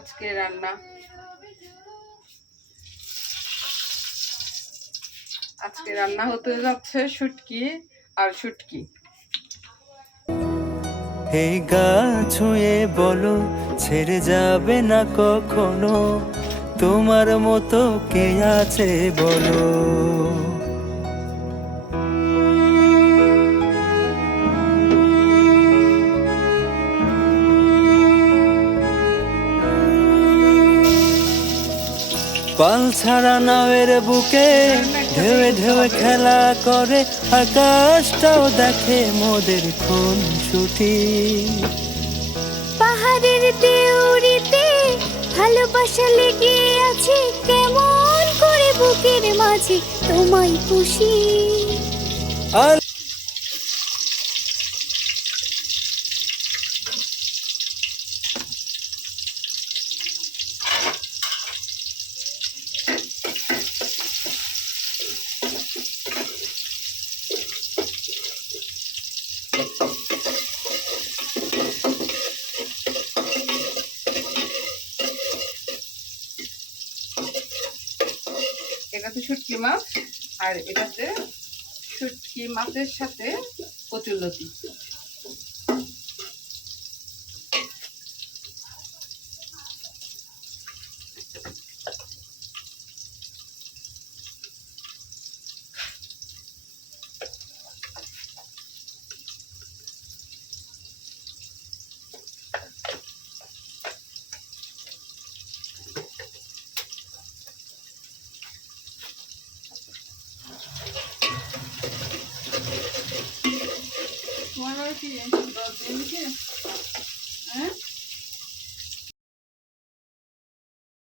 আজকে রান্না হতে যাচ্ছে শুটকি আর শুটকি। এই গা ছুঁয়ে বলো ছেড়ে যাবে না কখনো, তোমার মতো কে আছে বলো। পাল ছাড়া নাওয়ের বুকে ঢেউে ঢেউে খেলা করে, আকাশটাও দেখে মোদের খুন ছুটি। পাহাড়ের দেউরিতে ভালোবাসা লেগে আছে, কেমন করে বুকের মাঝে তোমায় খুশি। আর এটাতে শুটকি মাছ, আর এটাতে শুটকি মাছের সাথে কচুরলতি। তোমার কি 10 দিন